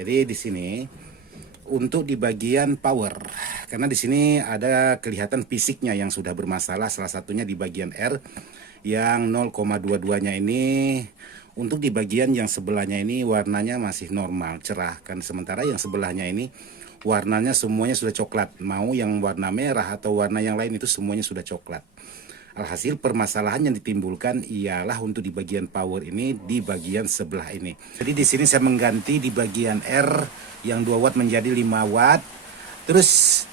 Jadi di sini untuk di bagian power, karena di sini ada kelihatan fisiknya yang sudah bermasalah, salah satunya di bagian R yang 0,22-nya ini. Untuk di bagian yang sebelahnya ini warnanya masih normal, cerah kan, sementara yang sebelahnya ini warnanya semuanya sudah coklat. Mau yang warna merah atau warna yang lain itu semuanya sudah coklat. Alhasil permasalahan yang ditimbulkan ialah untuk di bagian power ini di bagian sebelah ini. Jadi di sini saya mengganti di bagian R yang 2 watt menjadi 5 watt. Terus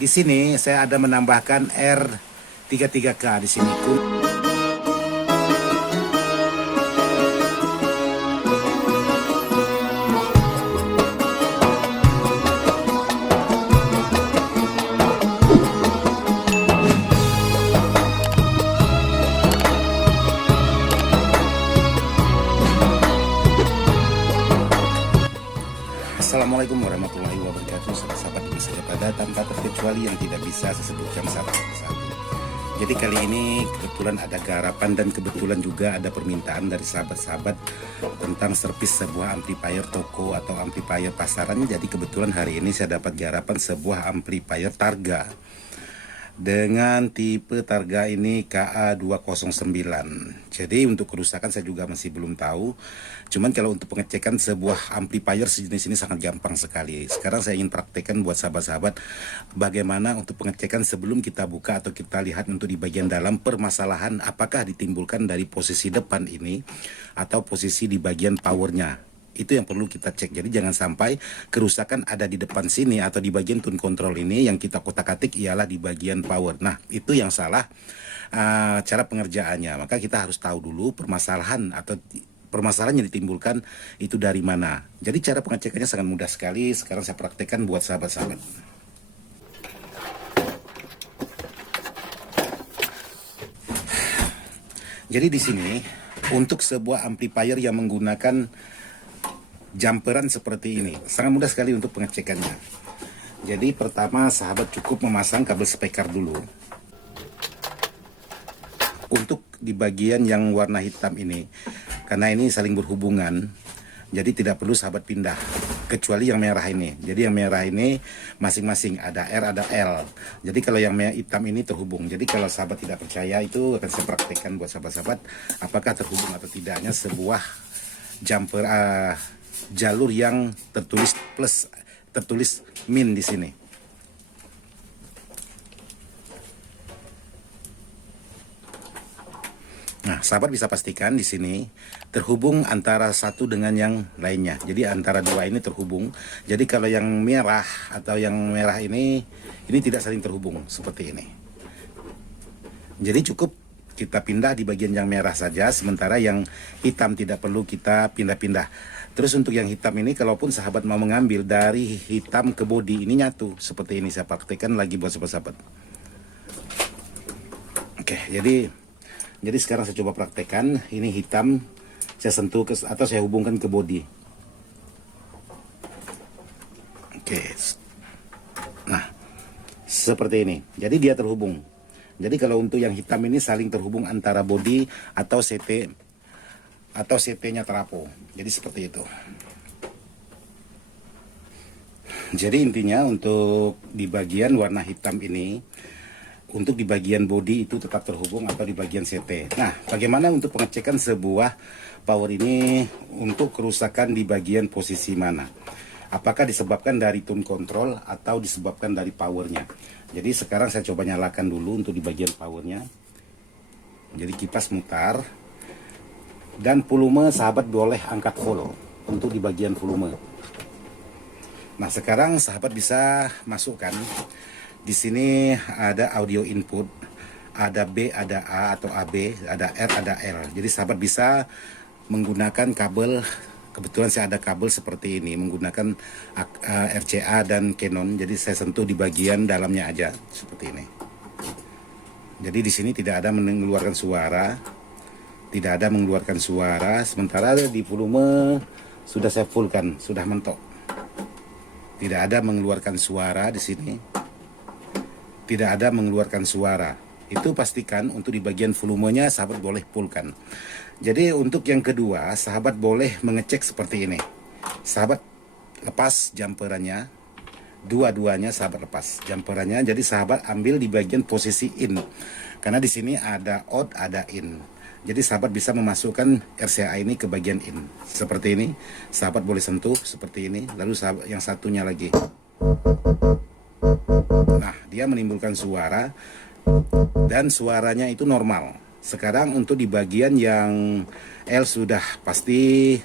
di sini saya ada menambahkan R33K di sini. Assalamualaikum warahmatullahi wabarakatuh, sahabat bisa pada tanpa terkecuali yang tidak bisa saya sebutkan satu persatu. Jadi kali ini kebetulan ada garapan dan kebetulan juga ada permintaan dari sahabat-sahabat tentang servis sebuah amplifier toko atau amplifier pasaran. Jadi kebetulan hari ini saya dapat garapan sebuah amplifier Targa dengan tipe Targa ini KA209. Jadi untuk kerusakan saya juga masih belum tahu. Cuman kalau untuk pengecekan sebuah amplifier sejenis ini sangat gampang sekali. Sekarang saya ingin praktekkan buat sahabat-sahabat bagaimana untuk pengecekan sebelum kita buka atau kita lihat untuk di bagian dalam permasalahan apakah ditimbulkan dari posisi depan ini atau posisi di bagian powernya. Itu yang perlu kita cek. Jadi jangan sampai kerusakan ada di depan sini atau di bagian tune control ini, yang kita kotak-atik ialah di bagian power. Nah, itu yang salah cara pengerjaannya. Maka kita harus tahu dulu permasalahan atau permasalahan yang ditimbulkan itu dari mana. Jadi cara pengecekannya sangat mudah sekali. Sekarang saya praktekkan buat sahabat-sahabat. Jadi di sini untuk sebuah amplifier yang menggunakan jumperan seperti ini sangat mudah sekali untuk pengecekannya. Jadi pertama sahabat cukup memasang kabel speaker dulu. Untuk di bagian yang warna hitam ini, karena ini saling berhubungan, jadi tidak perlu sahabat pindah kecuali yang merah ini. Jadi yang merah ini masing-masing ada R ada L. Jadi kalau yang hitam ini terhubung. Jadi kalau sahabat tidak percaya, itu akan saya praktekkan buat sahabat-sahabat apakah terhubung atau tidaknya sebuah jumper jalur yang tertulis plus, tertulis min di sini. Nah, sahabat bisa pastikan di sini terhubung antara satu dengan yang lainnya. Jadi antara dua ini terhubung. Jadi kalau yang merah atau yang merah ini tidak saling terhubung seperti ini. Jadi cukup kita pindah di bagian yang merah saja, sementara yang hitam tidak perlu kita pindah-pindah. Terus untuk yang hitam ini, kalaupun sahabat mau mengambil dari hitam ke bodi, ini nyatu. Seperti ini saya praktekkan lagi buat sahabat-sahabat. Oke, jadi sekarang saya coba praktekkan. Ini hitam, saya sentuh atau saya hubungkan ke bodi. Oke. Nah, seperti ini. Jadi dia terhubung. Jadi kalau untuk yang hitam ini saling terhubung antara bodi atau CT-nya trapo. Jadi seperti itu. Jadi intinya untuk di bagian warna hitam ini, untuk di bagian bodi itu tetap terhubung atau di bagian CT. Nah, bagaimana untuk pengecekan sebuah power ini untuk kerusakan di bagian posisi mana? Apakah disebabkan dari tune control atau disebabkan dari powernya? Jadi sekarang saya coba nyalakan dulu untuk di bagian powernya. Jadi kipas mutar. Dan volume sahabat boleh angkat full untuk di bagian volume. Nah, sekarang sahabat bisa masukkan. Di sini ada audio input, ada B, ada A atau AB, ada R, ada L. Jadi sahabat bisa menggunakan kabel. Kebetulan saya ada kabel seperti ini, menggunakan RCA dan Canon. Jadi saya sentuh di bagian dalamnya aja seperti ini. Jadi di sini tidak ada mengeluarkan suara, sementara di volume sudah saya fullkan, sudah mentok. Tidak ada mengeluarkan suara di sini. Tidak ada mengeluarkan suara. Itu pastikan untuk di bagian volumenya sahabat boleh fullkan. Jadi untuk yang kedua, sahabat boleh mengecek seperti ini. Sahabat lepas jumperannya, dua-duanya sahabat lepas jumperannya. Jadi sahabat ambil di bagian posisi in, karena di sini ada out, ada in. Jadi sahabat bisa memasukkan RCA ini ke bagian in seperti ini. Sahabat boleh sentuh seperti ini, lalu sahabat yang satunya lagi. Nah, dia menimbulkan suara dan suaranya itu normal. Sekarang untuk di bagian yang L sudah pasti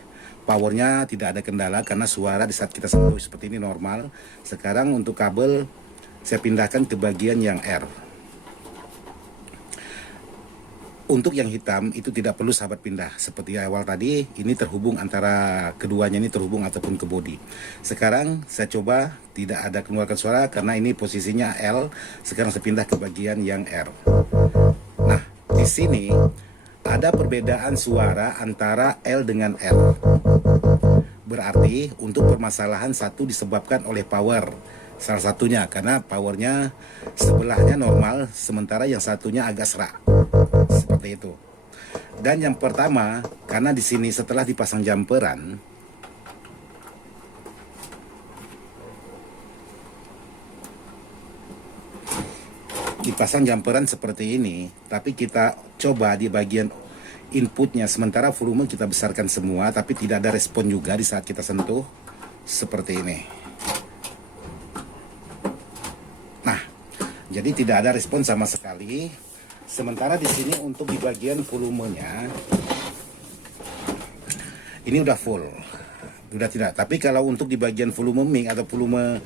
powernya tidak ada kendala karena suara di saat kita sentuh seperti ini normal. Sekarang untuk kabel saya pindahkan ke bagian yang R. Untuk yang hitam itu tidak perlu sahabat pindah. Seperti awal tadi, ini terhubung antara keduanya, ini terhubung ataupun ke bodi. Sekarang saya coba tidak ada mengeluarkan suara karena ini posisinya L. Sekarang saya pindah ke bagian yang R. Nah, di sini ada perbedaan suara antara L dengan R. Berarti untuk permasalahan satu disebabkan oleh power. Salah satunya karena powernya sebelahnya normal, sementara yang satunya agak serak. Seperti itu. Dan yang pertama, karena di sini setelah dipasang jumperan, seperti ini, tapi kita coba di bagian inputnya, sementara volume kita besarkan semua, tapi tidak ada respon juga di saat kita sentuh seperti ini. Nah, jadi tidak ada respon sama sekali. Sementara di sini untuk di bagian volumenya ini udah full, udah tidak. Tapi kalau untuk di bagian volume mic atau volume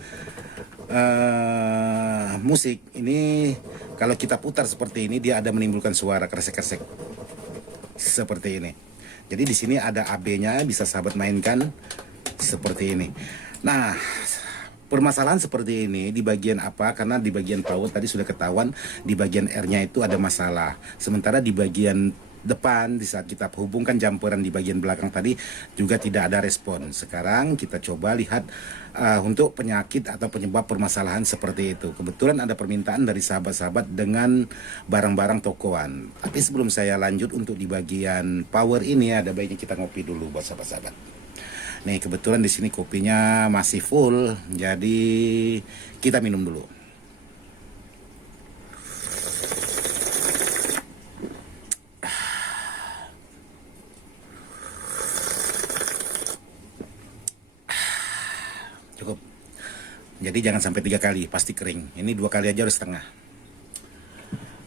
musik ini, kalau kita putar seperti ini dia ada menimbulkan suara kresek-kresek seperti ini. Jadi di sini ada AB-nya, bisa sahabat mainkan seperti ini. Nah, permasalahan seperti ini di bagian apa? Karena di bagian power tadi sudah ketahuan di bagian R-nya itu ada masalah. Sementara di bagian depan di saat kita hubungkan jumperan di bagian belakang tadi juga tidak ada respon. Sekarang kita coba lihat untuk penyakit atau penyebab permasalahan seperti itu. Kebetulan ada permintaan dari sahabat-sahabat dengan barang-barang tokoan. Tapi sebelum saya lanjut untuk di bagian power ini, ada baiknya kita ngopi dulu buat sahabat-sahabat. Nih, kebetulan di sini kopinya masih full, jadi kita minum dulu. Cukup. Jadi jangan sampai 3 kali, pasti kering. Ini 2 kali aja udah setengah.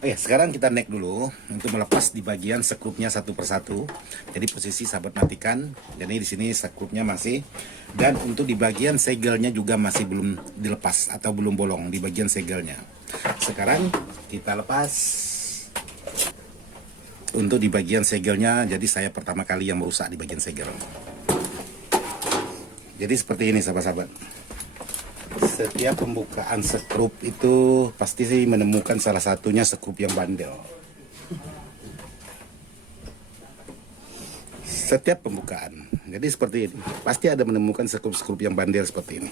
Oke, sekarang kita naik dulu untuk melepas di bagian sekrupnya satu persatu. Jadi posisi sahabat matikan. Jadi di sini sekrupnya masih, dan untuk di bagian segelnya juga masih belum dilepas atau belum bolong di bagian segelnya. Sekarang kita lepas untuk di bagian segelnya. Jadi saya pertama kali yang merusak di bagian segel. Jadi seperti ini sahabat-sahabat. Setiap pembukaan sekrup itu pasti sih menemukan salah satunya sekrup yang bandel. Setiap pembukaan. Jadi seperti ini. Pasti ada menemukan sekrup-sekrup yang bandel seperti ini.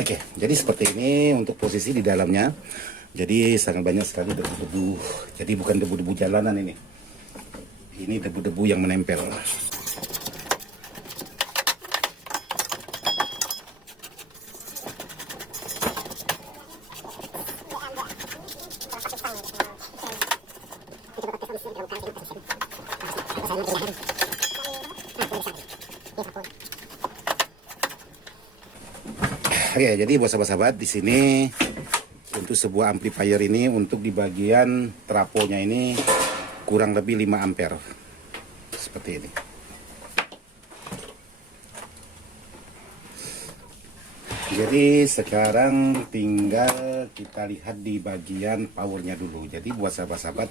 Oke, jadi seperti ini untuk posisi di dalamnya. Jadi sangat banyak sekali debu-debu. Jadi bukan debu-debu jalanan ini. Ini debu-debu yang menempel. Oke, jadi buat sahabat-sahabat di sini untuk sebuah amplifier ini, untuk di bagian trafonya ini kurang lebih 5 ampere seperti ini. Jadi sekarang tinggal kita lihat di bagian powernya dulu. Jadi buat sahabat-sahabat,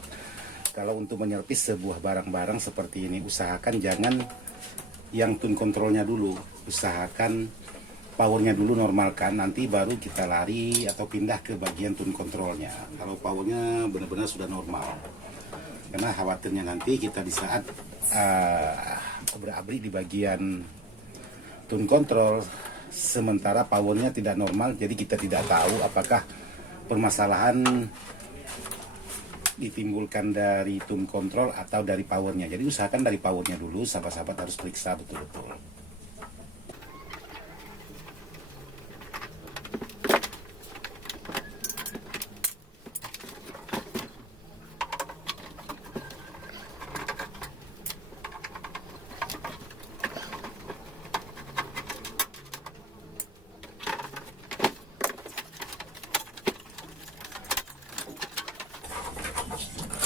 kalau untuk menyervis sebuah barang-barang seperti ini, usahakan jangan yang tune kontrolnya dulu, usahakan powernya dulu normalkan, nanti baru kita lari atau pindah ke bagian tune kontrolnya kalau powernya benar-benar sudah normal. Karena khawatirnya nanti kita di saat berabrik di bagian tune kontrol, sementara powernya tidak normal, jadi kita tidak tahu apakah permasalahan ditimbulkan dari tune control atau dari powernya. Jadi usahakan dari powernya dulu, sahabat-sahabat harus periksa betul-betul.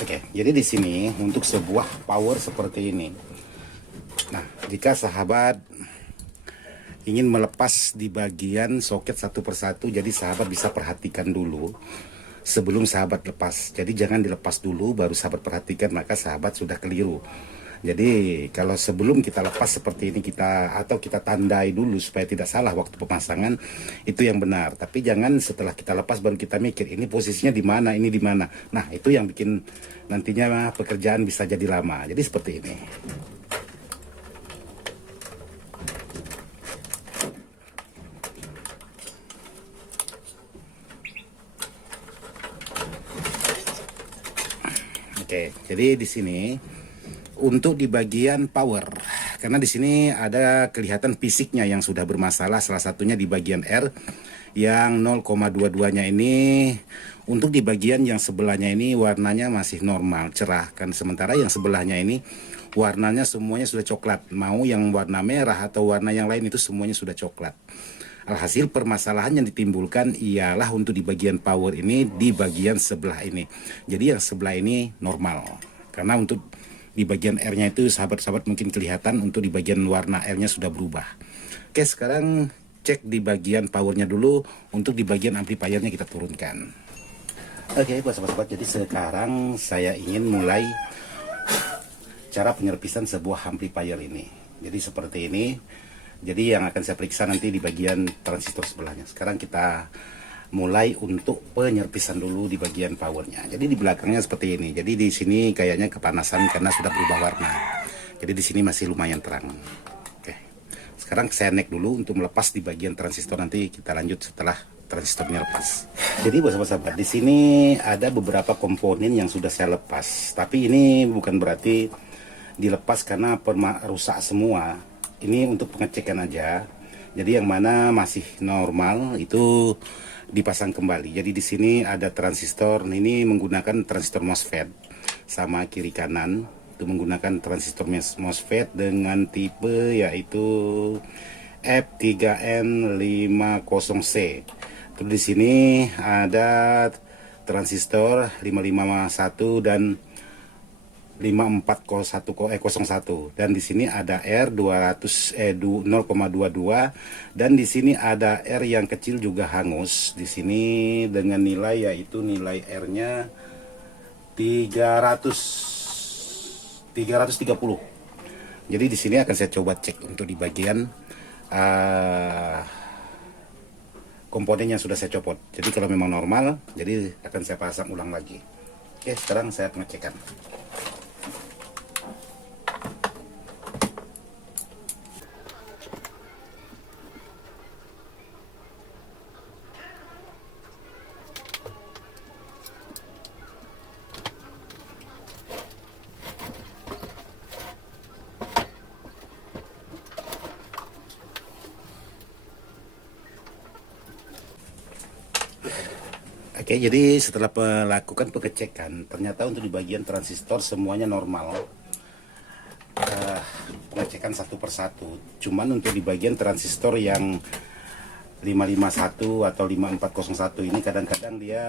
Oke, jadi di sini untuk sebuah power seperti ini. Nah, jika sahabat ingin melepas di bagian soket satu persatu, jadi sahabat bisa perhatikan dulu sebelum sahabat lepas. Jadi jangan dilepas dulu baru sahabat perhatikan, maka sahabat sudah keliru. Jadi kalau sebelum kita lepas seperti ini kita tandai dulu supaya tidak salah waktu pemasangan, itu yang benar. Tapi jangan setelah kita lepas baru kita mikir ini posisinya di mana, ini di mana. Nah, itu yang bikin nantinya pekerjaan bisa jadi lama. Jadi seperti ini. Oke, jadi di sini untuk di bagian power, karena di sini ada kelihatan fisiknya yang sudah bermasalah, salah satunya di bagian R yang 0,22-nya ini. Untuk di bagian yang sebelahnya ini warnanya masih normal, cerah, kan sementara yang sebelahnya ini warnanya semuanya sudah coklat. Mau yang warna merah atau warna yang lain itu semuanya sudah coklat. Alhasil permasalahan yang ditimbulkan ialah untuk di bagian power ini di bagian sebelah ini. Jadi yang sebelah ini normal. Karena untuk di bagian R-nya itu sahabat-sahabat mungkin kelihatan untuk di bagian warna R-nya sudah berubah. Oke, sekarang cek di bagian powernya dulu. Untuk di bagian amplifiernya kita turunkan. Oke, buat sahabat-sahabat, jadi sekarang saya ingin mulai cara penyerpisan sebuah amplifier ini. Jadi seperti ini. Jadi yang akan saya periksa nanti di bagian transistor sebelahnya. Sekarang kita mulai untuk penyerpisan dulu di bagian powernya. Jadi di belakangnya seperti ini. Jadi di sini kayaknya kepanasan karena sudah berubah warna. Jadi di sini masih lumayan terang. Oke. Sekarang saya naik dulu untuk melepas di bagian transistor, nanti kita lanjut setelah transistornya lepas. Jadi buat sahabat-sahabat, di sini ada beberapa komponen yang sudah saya lepas. Tapi ini bukan berarti dilepas karena rusak semua. Ini untuk pengecekan aja. Jadi yang mana masih normal itu dipasang kembali. Jadi di sini ada transistor, ini menggunakan transistor MOSFET sama kiri kanan itu menggunakan transistor MOSFET dengan tipe yaitu F3N50C. Terus di sini ada transistor 551 dan 5401 dan di sini ada R200 0,22 dan di sini ada R yang kecil juga hangus di sini dengan nilai yaitu nilai R-nya 330. Jadi di sini akan saya coba cek untuk di bagian komponen yang sudah saya copot. Jadi kalau memang normal, jadi akan saya pasang ulang lagi. Oke, sekarang saya pengecekan. Oke, jadi setelah melakukan pengecekan, ternyata untuk di bagian transistor semuanya normal. Pengecekan satu persatu. Cuman untuk di bagian transistor yang 551 atau 5401 ini kadang-kadang dia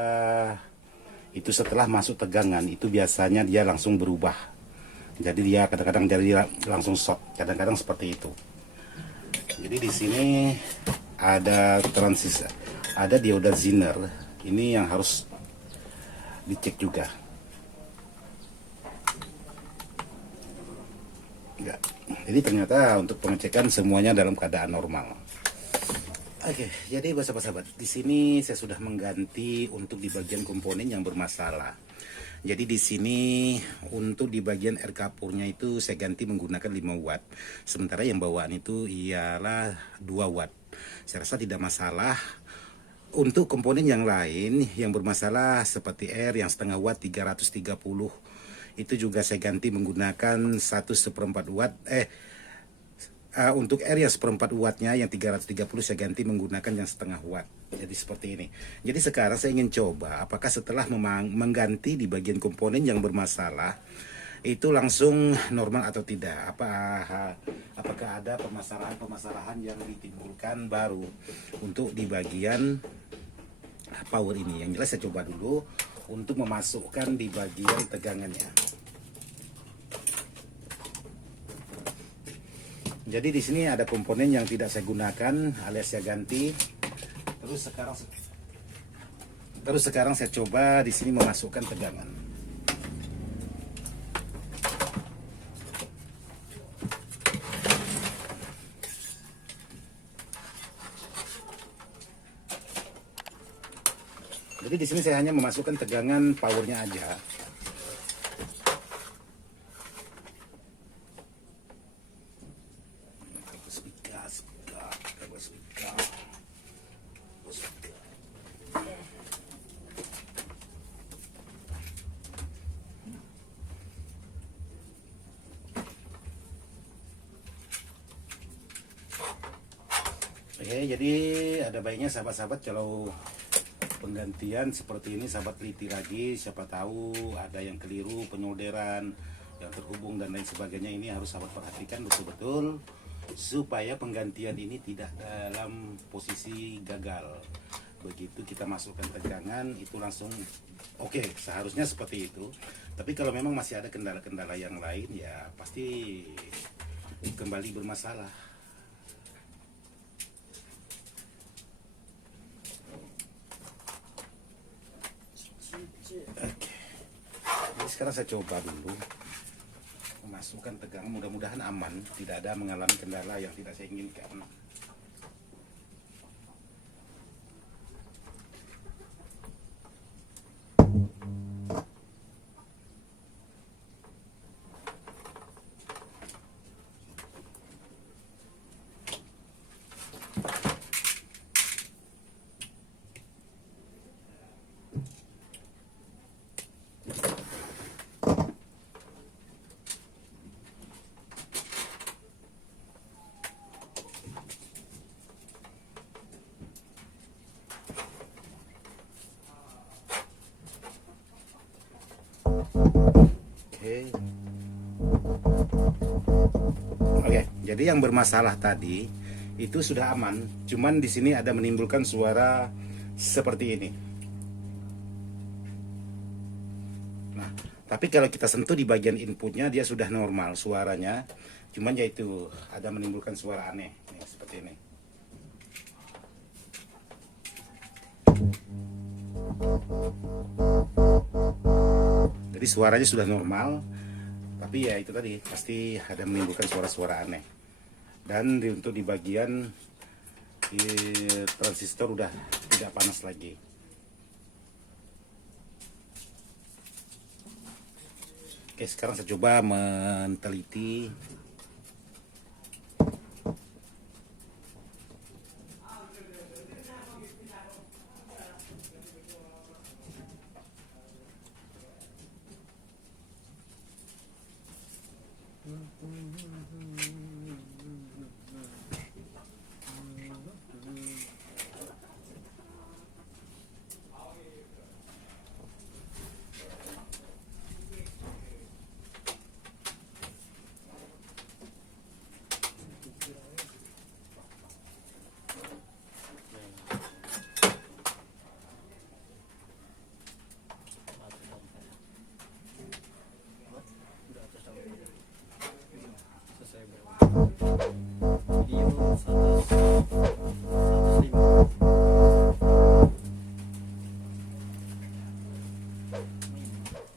itu setelah masuk tegangan itu biasanya dia langsung berubah. Jadi dia kadang-kadang jadi langsung short, kadang-kadang seperti itu. Jadi di sini ada transistor, ada dioda Zener. Ini yang harus dicek juga. Ya. Jadi ternyata untuk pengecekan semuanya dalam keadaan normal. Oke, jadi sahabat-sahabat, di sini saya sudah mengganti untuk di bagian komponen yang bermasalah. Jadi di sini untuk di bagian R kapurnya itu saya ganti menggunakan 5 watt. Sementara yang bawaan itu ialah 2 watt. saya rasa tidak masalah. Untuk komponen yang lain yang bermasalah seperti R yang setengah watt 330 itu juga saya ganti menggunakan 1/4 watt. Untuk R yang 1/4 wattnya yang 330 saya ganti menggunakan yang setengah watt. Jadi seperti ini. Jadi sekarang saya ingin coba apakah setelah mengganti di bagian komponen yang bermasalah itu langsung normal atau tidak. Apakah ada permasalahan yang ditimbulkan baru untuk di bagian power ini. Yang jelas saya coba dulu untuk memasukkan di bagian tegangannya. Jadi di sini ada komponen yang tidak saya gunakan alias saya ganti. Terus sekarang saya coba di sini memasukkan tegangan. Jadi di sini saya hanya memasukkan tegangan powernya aja. Oke, jadi ada baiknya sahabat-sahabat kalau penggantian seperti ini sahabat teliti lagi, siapa tahu ada yang keliru penyolderan yang terhubung dan lain sebagainya. Ini harus sahabat perhatikan betul-betul supaya penggantian ini tidak dalam posisi gagal. Begitu kita masukkan tegangan itu langsung oke, seharusnya seperti itu. Tapi kalau memang masih ada kendala-kendala yang lain ya pasti kembali bermasalah. Oke. Jadi sekarang saya coba dulu memasukkan tegangan, mudah-mudahan aman, tidak ada mengalami kendala yang tidak saya inginkan. Oke, jadi yang bermasalah tadi itu sudah aman, cuman di sini ada menimbulkan suara seperti ini. Nah, tapi kalau kita sentuh di bagian inputnya dia sudah normal suaranya, cuman yaitu ada menimbulkan suara aneh, nih, seperti ini. Jadi suaranya sudah normal, tapi ya itu tadi pasti ada menimbulkan suara-suara aneh. Dan untuk di bagian transistor udah tidak panas lagi. Oke, sekarang saya coba meneliti.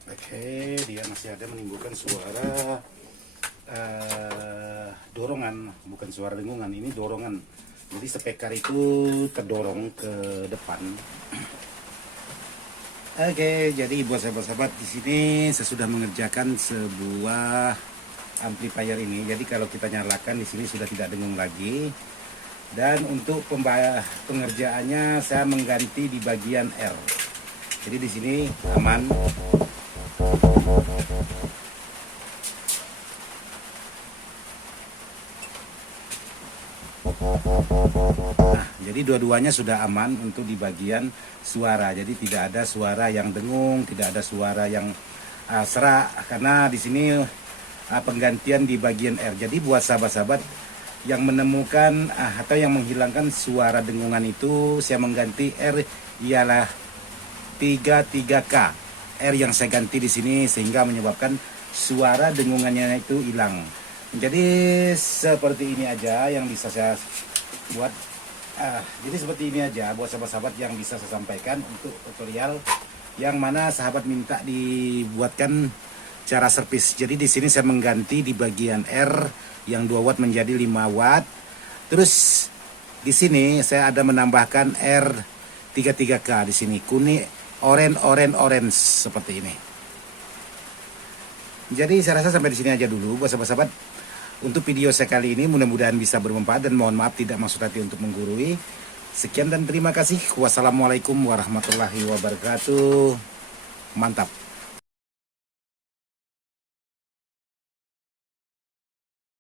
Oke, dia masih ada menimbulkan suara dorongan, bukan suara dengungan, ini dorongan. Jadi spekar itu terdorong ke depan. Oke, jadi buat sahabat-sahabat di sini saya sudah mengerjakan sebuah amplifier ini. Jadi kalau kita nyalakan di sini sudah tidak dengung lagi. Dan untuk pengerjaannya saya mengganti di bagian R. Jadi di sini aman. Nah, jadi dua-duanya sudah aman untuk di bagian suara. Jadi tidak ada suara yang dengung, tidak ada suara yang serak, karena di sini penggantian di bagian R. Jadi buat sahabat-sahabat yang menemukan atau yang menghilangkan suara dengungan itu, saya mengganti R ialah 33K. R yang saya ganti di sini sehingga menyebabkan suara dengungannya itu hilang. Jadi seperti ini aja yang bisa saya buat. Jadi seperti ini aja buat sahabat-sahabat yang bisa saya sampaikan untuk tutorial yang mana sahabat minta dibuatkan cara servis. Jadi di sini saya mengganti di bagian R yang 2 watt menjadi 5 watt. Terus di sini saya ada menambahkan R33K di sini, kuning, orange seperti ini. Jadi saya rasa sampai di sini aja dulu buat sahabat-sahabat. Untuk video saya kali ini mudah-mudahan bisa bermanfaat dan mohon maaf tidak maksud hati untuk menggurui. Sekian dan terima kasih. Wassalamualaikum warahmatullahi wabarakatuh. Mantap.